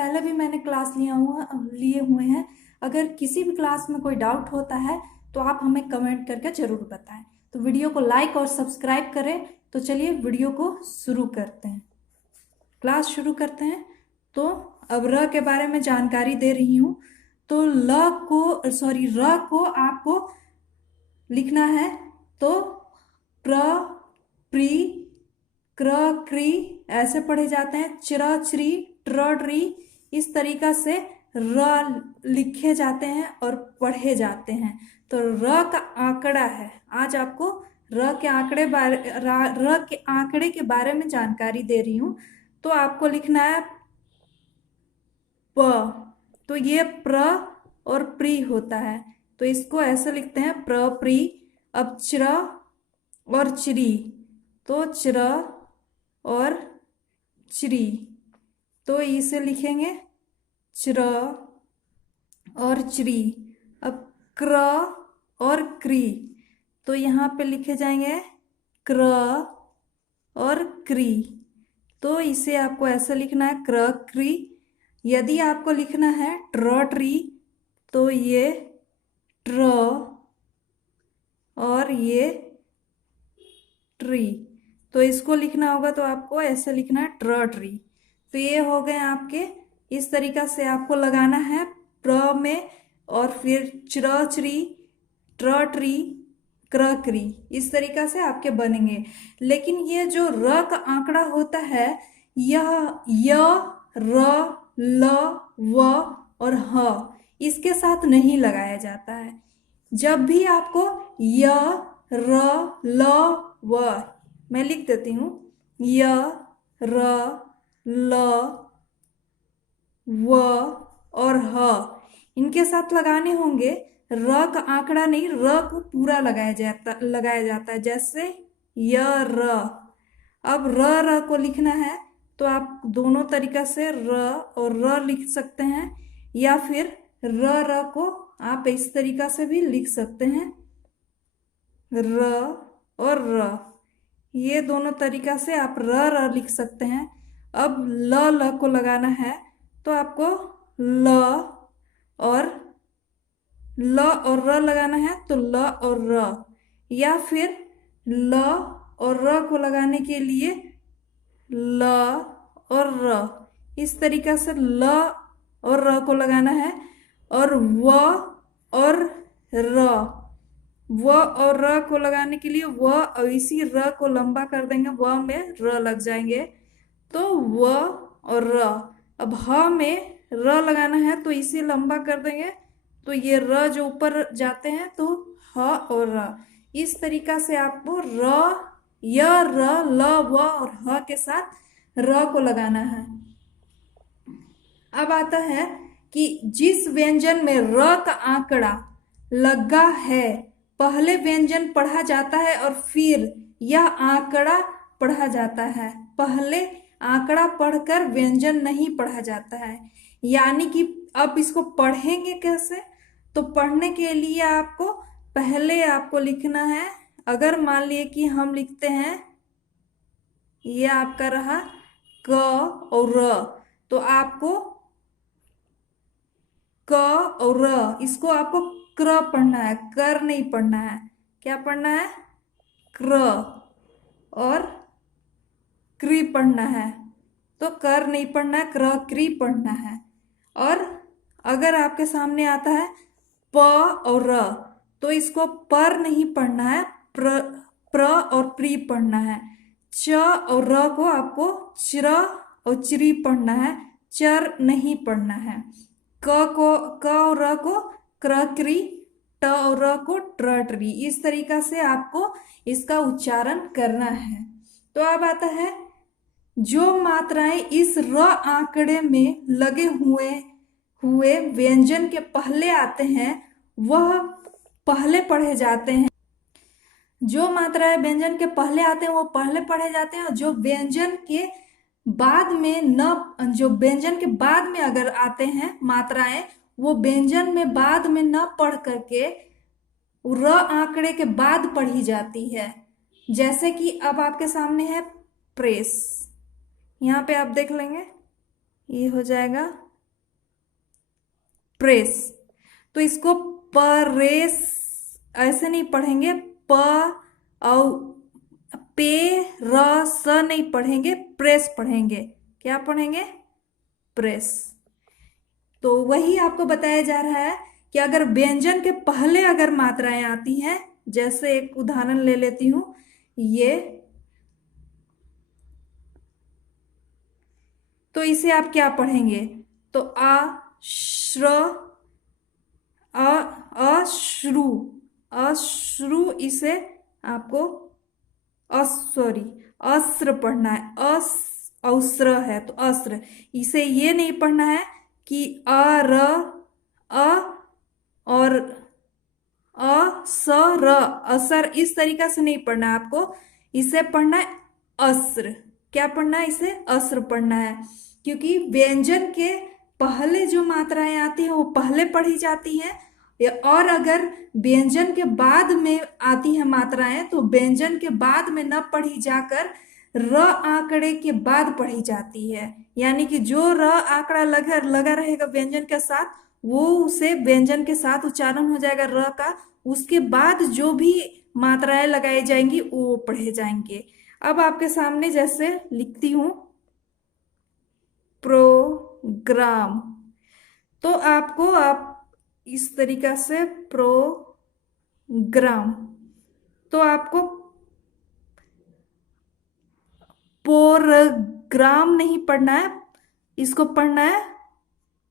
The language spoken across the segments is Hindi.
पहले भी मैंने क्लास लिए हुए हैं। अगर किसी भी क्लास में कोई डाउट होता है तो आप हमें कमेंट करके ज़रूर बताएं। तो वीडियो को लाइक और सब्सक्राइब करें। तो चलिए वीडियो को शुरू करते हैं, क्लास शुरू करते हैं। तो अब र के बारे में जानकारी दे रही हूँ। तो र को आपको लिखना है तो प्र, प्री, क्र, क्री ऐसे पढ़े जाते हैं। चिर, चिरी, ट्र, ट्री इस तरीका से र लिखे जाते हैं और पढ़े जाते हैं। तो र का आंकड़ा है। आज आपको र के आंकड़े के बारे में जानकारी दे रही हूँ। तो आपको लिखना है प। तो ये प्र और प्री होता है, तो इसको ऐसे लिखते हैं प्र, प्री। अब चिर और चिरी, तो चिर और चिरी, तो इसे लिखेंगे चिर और चिरी। अब क्र और क्री, तो यहाँ पे लिखे जाएंगे क्र और क्री। तो इसे आपको ऐसे लिखना है क्र, क्री। यदि आपको लिखना है ट्र, ट्री, तो ये ट्र और ये ट्री, तो इसको लिखना होगा तो आपको ऐसे लिखना है ट्र, ट्री। तो ये हो गए आपके। इस तरीका से आपको लगाना है प्र में, और फिर चिर, चिरी, ट्र, ट्री, क्र, क्री, इस तरीका से आपके बनेंगे। लेकिन ये जो र का आंकड़ा होता है, यह य, र, ल, व और ह इसके साथ नहीं लगाया जाता है। जब भी आपको य, र, ल, व, मैं लिख देती हूँ, य, र, ल, व और ह इनके साथ लगाने होंगे। र का आंकड़ा नहीं, र को पूरा लगाया जाता है, जैसे य, र। अब र को लिखना है तो आप दोनों तरीका से र और र लिख सकते हैं, या फिर र को आप इस तरीका से भी लिख सकते हैं, र और र। ये दोनों तरीका से आप र लिख सकते हैं। अब ल को लगाना है तो आपको ल और र लगाना है, तो ल और र, या फिर ल और र को लगाने के लिए ल और र, इस तरीका से ल और र को लगाना है। और व और र, व और र को लगाने के लिए व और इसी र को लंबा कर देंगे, व में र लग जाएंगे, तो व और र। अब ह में र लगाना है तो इसे लंबा कर देंगे, तो ये र जो ऊपर जाते हैं तो ह और र। इस तरीका से आपको र, य, र, ल, व और ह के साथ र को लगाना है। अब आता है कि जिस व्यंजन में र का आंकड़ा लगा है, पहले व्यंजन पढ़ा जाता है और फिर यह आंकड़ा पढ़ा जाता है। पहले आंकड़ा पढ़कर व्यंजन नहीं पढ़ा जाता है। यानी कि अब इसको पढ़ेंगे कैसे? तो पढ़ने के लिए आपको पहले आपको लिखना है। अगर मान लिए कि हम लिखते हैं, ये आपका रहा क और र, तो आपको क और र, इसको आपको क्र पढ़ना है, कर नहीं पढ़ना है। क्या पढ़ना है? क्र और क्री पढ़ना है। तो कर नहीं पढ़ना है, क्र, क्री पढ़ना है। और अगर आपके सामने आता है प और र, तो इसको पर नहीं पढ़ना है, प्र और प्री पढ़ना है। च और र को आपको चिर और चिरी पढ़ना है, चर नहीं पढ़ना है। क और र को क्र, क्री, ट और र को ट्र, ट्री, इस तरीका से आपको इसका उच्चारण करना है। तो अब आता है जो मात्राएं इस र आंकड़े में लगे हुए व्यंजन के पहले आते हैं वह पहले पढ़े जाते हैं। जो मात्राएं व्यंजन के पहले आते हैं वो पहले पढ़े जाते हैं, और जो व्यंजन के बाद में अगर आते हैं मात्राएं, वो व्यंजन में बाद में न पढ़ करके र आंकड़े के बाद पढ़ी जाती है। जैसे कि अब आपके सामने है प्रेस, यहाँ पे आप देख लेंगे, ये हो जाएगा प्रेस। तो इसको परेस ऐसे नहीं पढ़ेंगे, प और पे र स नहीं पढ़ेंगे, प्रेस पढ़ेंगे। क्या पढ़ेंगे? प्रेस। तो वही आपको बताया जा रहा है कि अगर व्यंजन के पहले अगर मात्राएं आती हैं, जैसे एक उदाहरण ले लेती हूं, ये, तो इसे आप क्या पढ़ेंगे? तो श्र अश्रु, अश्रु, इसे आपको सॉरी अस्र पढ़ना है। औस्र है तो अस्र। इसे ये नहीं पढ़ना है कि अ और स र, असर, इस तरीका से नहीं पढ़ना है आपको। इसे पढ़ना है अस्र। क्या पढ़ना है? इसे अस्र पढ़ना है, क्योंकि व्यंजन के पहले जो मात्राएं आती हैं वो पहले पढ़ी जाती हैं, और अगर व्यंजन के बाद में आती है मात्राएं तो व्यंजन के बाद में न पढ़ी जाकर र आंकड़े के बाद पढ़ी जाती है। यानी कि जो र आंकड़ा लगा रहेगा व्यंजन के साथ, वो उसे व्यंजन के साथ उच्चारण हो जाएगा र का। उसके बाद जो भी मात्राएं लगाई जाएंगी वो पढ़े जाएंगे। अब आपके सामने जैसे लिखती हूं प्रोग्राम, तो आपको आप इस तरीका से प्रोग्राम, तो आपको प्रोग्राम नहीं पढ़ना है, इसको पढ़ना है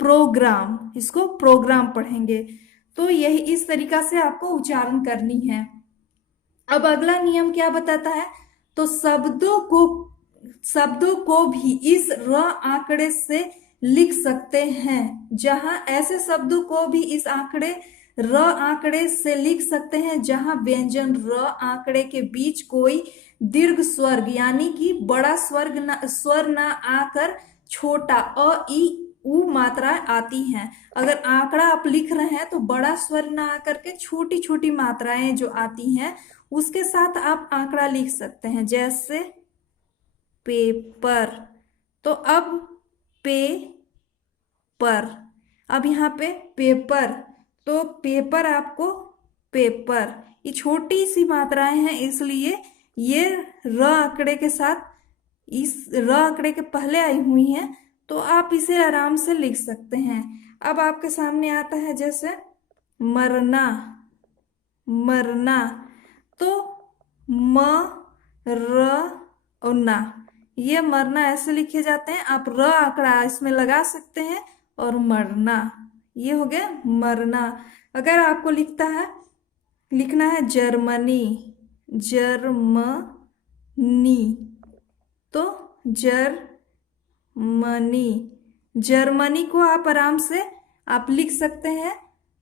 प्रोग्राम। इसको प्रोग्राम पढ़ेंगे। तो यही इस तरीका से आपको उच्चारण करनी है। अब अगला नियम क्या बताता है? तो शब्दों को भी इस र आंकड़े से लिख सकते हैं। जहां ऐसे शब्दों को भी इस र आंकड़े से लिख सकते हैं जहां व्यंजन र आंकड़े के बीच कोई दीर्घ स्वर्ग यानी कि बड़ा स्वर ना आकर छोटा अ ई उ मात्रा आती हैं। अगर आंकड़ा आप लिख रहे हैं तो बड़ा स्वर ना आकर के छोटी छोटी मात्राएं जो आती हैं उसके साथ आप आंकड़ा लिख सकते हैं। जैसे पेपर, तो अब पे पर, अब यहाँ पे पेपर, तो पेपर आपको पेपर, ये छोटी सी मात्राएं हैं इसलिए ये र आंकड़े के साथ, इस र आंकड़े के पहले आई हुई हैं, तो आप इसे आराम से लिख सकते हैं। अब आपके सामने आता है जैसे मरना, मरना, तो म र और ना, ये मरना ऐसे लिखे जाते हैं। आप र आंकड़ा इसमें लगा सकते हैं और मरना, ये हो गया मरना। अगर आपको लिखना है जर्मनी, जर्मनी, तो जर्मनी, जर्मनी को आप आराम से आप लिख सकते हैं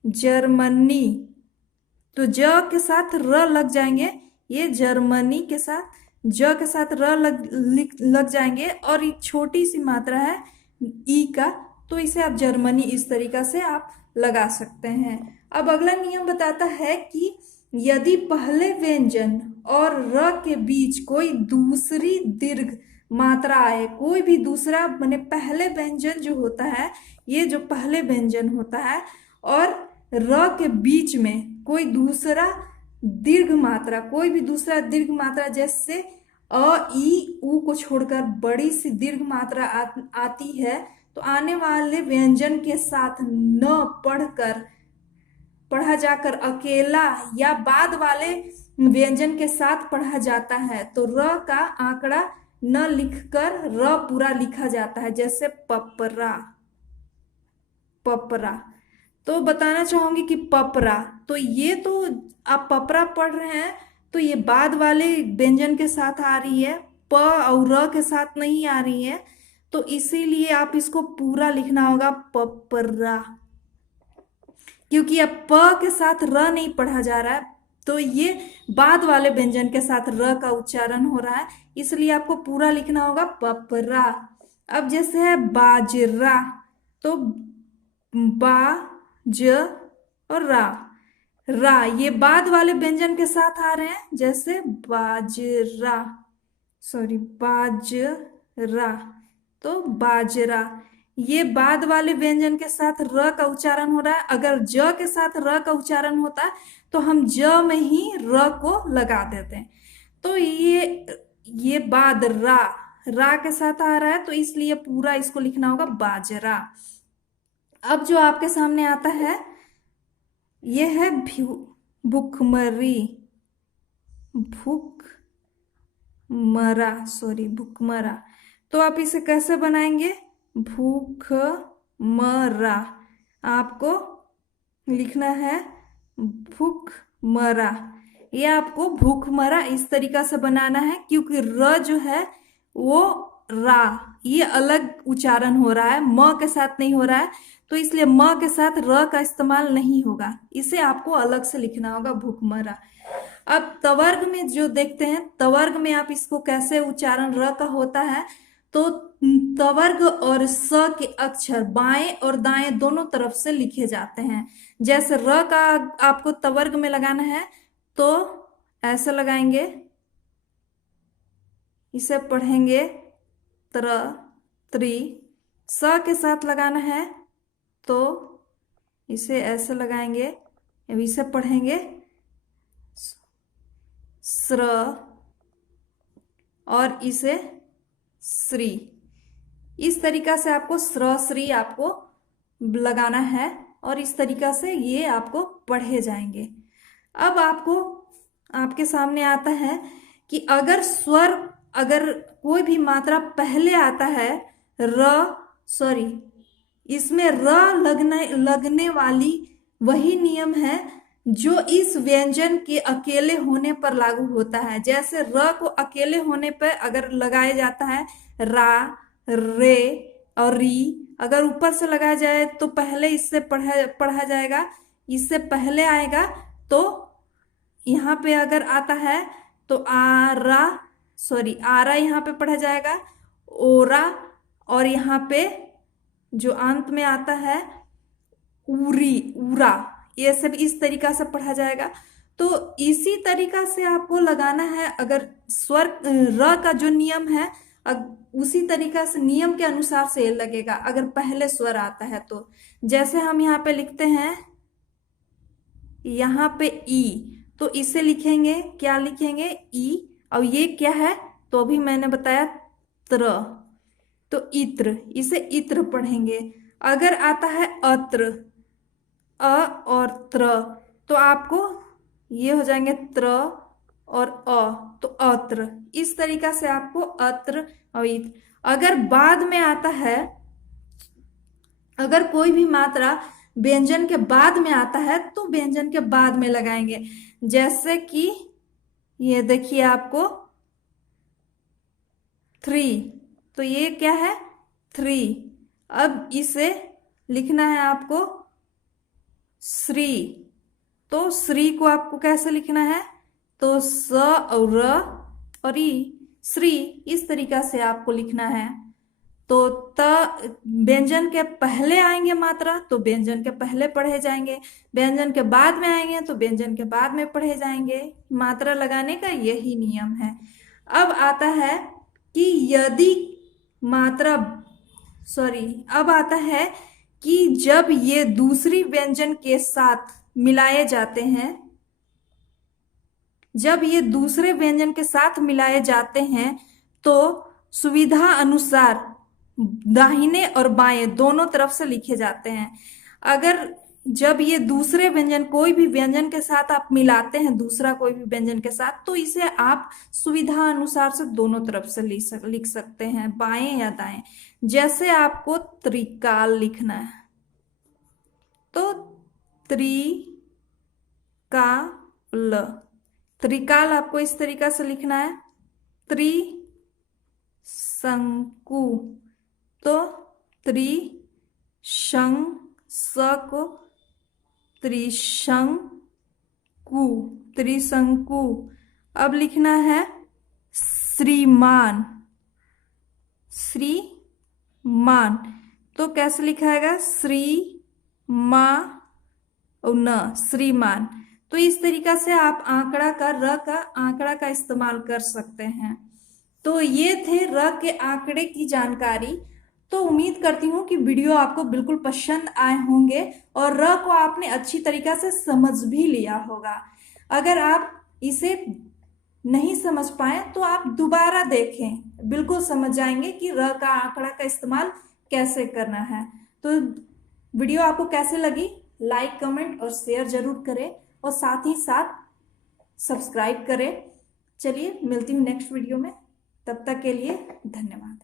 जर्मनी, तो ज के साथ र लग जाएंगे, ये जर्मनी के साथ ज के साथ र लग जाएंगे, और एक छोटी सी मात्रा है ई का, तो इसे आप जर्मनी इस तरीका से आप लगा सकते हैं। अब अगला नियम बताता है कि यदि पहले व्यंजन और र के बीच कोई दूसरी दीर्घ मात्रा आए, कोई भी दूसरा माने पहले व्यंजन जो होता है, ये जो पहले व्यंजन होता है और र के बीच में कोई दूसरा दीर्घ मात्रा, कोई भी दूसरा दीर्घ मात्रा, जैसे अ ई उ को छोड़कर बड़ी सी दीर्घ मात्रा आती है, तो आने वाले व्यंजन के साथ न पढ़ा जाकर अकेला या बाद वाले व्यंजन के साथ पढ़ा जाता है, तो र का आंकड़ा न लिखकर र पूरा लिखा जाता है। जैसे पपरा, पपरा, तो बताना चाहूंगी कि पपरा, तो ये तो आप पपरा पढ़ रहे हैं तो ये बाद वाले व्यंजन के साथ आ रही है, प और र के साथ नहीं आ रही है, तो इसीलिए आप इसको पूरा लिखना होगा पपरा, क्योंकि अब प के साथ र नहीं पढ़ा जा रहा है, तो ये बाद वाले व्यंजन के साथ र का उच्चारण हो रहा है, इसलिए आपको पूरा लिखना होगा पपरा। अब जैसे है बाजरा, तो बाज और रा ये बाद वाले व्यंजन के साथ आ रहे हैं, जैसे बाजरा, तो बाजरा, ये बाद वाले व्यंजन के साथ र का उच्चारण हो रहा है। अगर ज के साथ र का उच्चारण होता तो हम ज में ही र को लगा देते हैं। तो ये बाद रा के साथ आ रहा है, तो इसलिए पूरा इसको लिखना होगा बाजरा। अब जो आपके सामने आता है ये है भुखमरी, भुखमरा। तो आप इसे कैसे बनाएंगे? भूखमरा आपको लिखना है भूखमरा। ये आपको भूखमरा इस तरीका से बनाना है, क्योंकि र जो है वो रा, ये अलग उच्चारण हो रहा है, म के साथ नहीं हो रहा है, तो इसलिए म के साथ र का इस्तेमाल नहीं होगा, इसे आपको अलग से लिखना होगा भूखमरा। अब तवर्ग में जो देखते हैं, तवर्ग में आप इसको कैसे उच्चारण र का होता है, तो तवर्ग और स के अक्षर बाएं और दाएं दोनों तरफ से लिखे जाते हैं। जैसे र का आपको तवर्ग में लगाना है तो ऐसे लगाएंगे, इसे पढ़ेंगे त्रि। स के साथ लगाना है तो इसे ऐसे लगाएंगे, इसे पढ़ेंगे स्र, और इसे श्री। इस तरीका से आपको स्र श्री आपको लगाना है, और इस तरीका से ये आपको पढ़े जाएंगे। अब आपके सामने आता है कि अगर कोई भी मात्रा पहले आता है इसमें र लगने वाली वही नियम है जो इस व्यंजन के अकेले होने पर लागू होता है। जैसे र को अकेले होने पर अगर लगाया जाता है रा, रे और री, अगर ऊपर से लगाया जाए तो पहले इससे पढ़ा जाएगा, इससे पहले आएगा। तो यहाँ पे अगर आता है तो आरा यहाँ पे पढ़ा जाएगा, ओरा, और यहाँ पे जो अंत में आता है उरा, ये सब इस तरीका से पढ़ा जाएगा। तो इसी तरीका से आपको लगाना है। अगर स्वर र का जो नियम है उसी तरीका से नियम के अनुसार से ये लगेगा अगर पहले स्वर आता है तो। जैसे हम यहाँ पे लिखते हैं, यहाँ पे ई, तो इसे लिखेंगे, क्या लिखेंगे? ई। और ये क्या है? तो अभी मैंने बताया त्र, तो इत्र, इसे इत्र पढ़ेंगे। अगर आता है अत्र, अ और त्र, तो आपको ये हो जाएंगे त्र और अ, तो अत्र। इस तरीका से आपको अत्र और इत्र। अगर बाद में आता है, अगर कोई भी मात्रा व्यंजन के बाद में आता है तो व्यंजन के बाद में लगाएंगे। जैसे कि ये देखिए आपको 3, तो ये क्या है? 3। अब इसे लिखना है आपको श्री। तो श्री को आपको कैसे लिखना है? तो स और र और ई, श्री, इस तरीका से आपको लिखना है। तो त व्यंजन के पहले आएंगे मात्रा तो व्यंजन के पहले पढ़े जाएंगे, व्यंजन के बाद में आएंगे तो व्यंजन के बाद में पढ़े जाएंगे। मात्रा लगाने का यही नियम है। अब आता है कि यदि अब आता है कि जब ये दूसरी व्यंजन के साथ मिलाए जाते हैं, जब ये दूसरे व्यंजन के साथ मिलाए जाते हैं तो सुविधा अनुसार दाहिने और बाएं दोनों तरफ से लिखे जाते हैं। अगर जब ये दूसरे व्यंजन, कोई भी व्यंजन के साथ आप मिलाते हैं दूसरा कोई भी व्यंजन के साथ, तो इसे आप सुविधा अनुसार से दोनों तरफ से लिख सकते हैं, बाएं या दाएं। जैसे आपको त्रिकाल लिखना है तो त्रिकाल आपको इस तरीका से लिखना है। त्रिशंकु, तो त्रिशंकु, त्रिशंकु। अब लिखना है श्रीमान, तो कैसे लिखाएगा? श्रीमान। तो इस तरीका से आप आंकड़ा का, र का आंकड़ा का इस्तेमाल कर सकते हैं। तो ये थे र के आंकड़े की जानकारी। तो उम्मीद करती हूँ कि वीडियो आपको बिल्कुल पसंद आए होंगे और र को आपने अच्छी तरीक़ा से समझ भी लिया होगा। अगर आप इसे नहीं समझ पाए तो आप दोबारा देखें, बिल्कुल समझ जाएंगे कि र का आंकड़ा का इस्तेमाल कैसे करना है। तो वीडियो आपको कैसे लगी, लाइक कमेंट और शेयर जरूर करें और साथ ही साथ सब्सक्राइब करें। चलिए मिलती हूँ नेक्स्ट वीडियो में, तब तक के लिए धन्यवाद।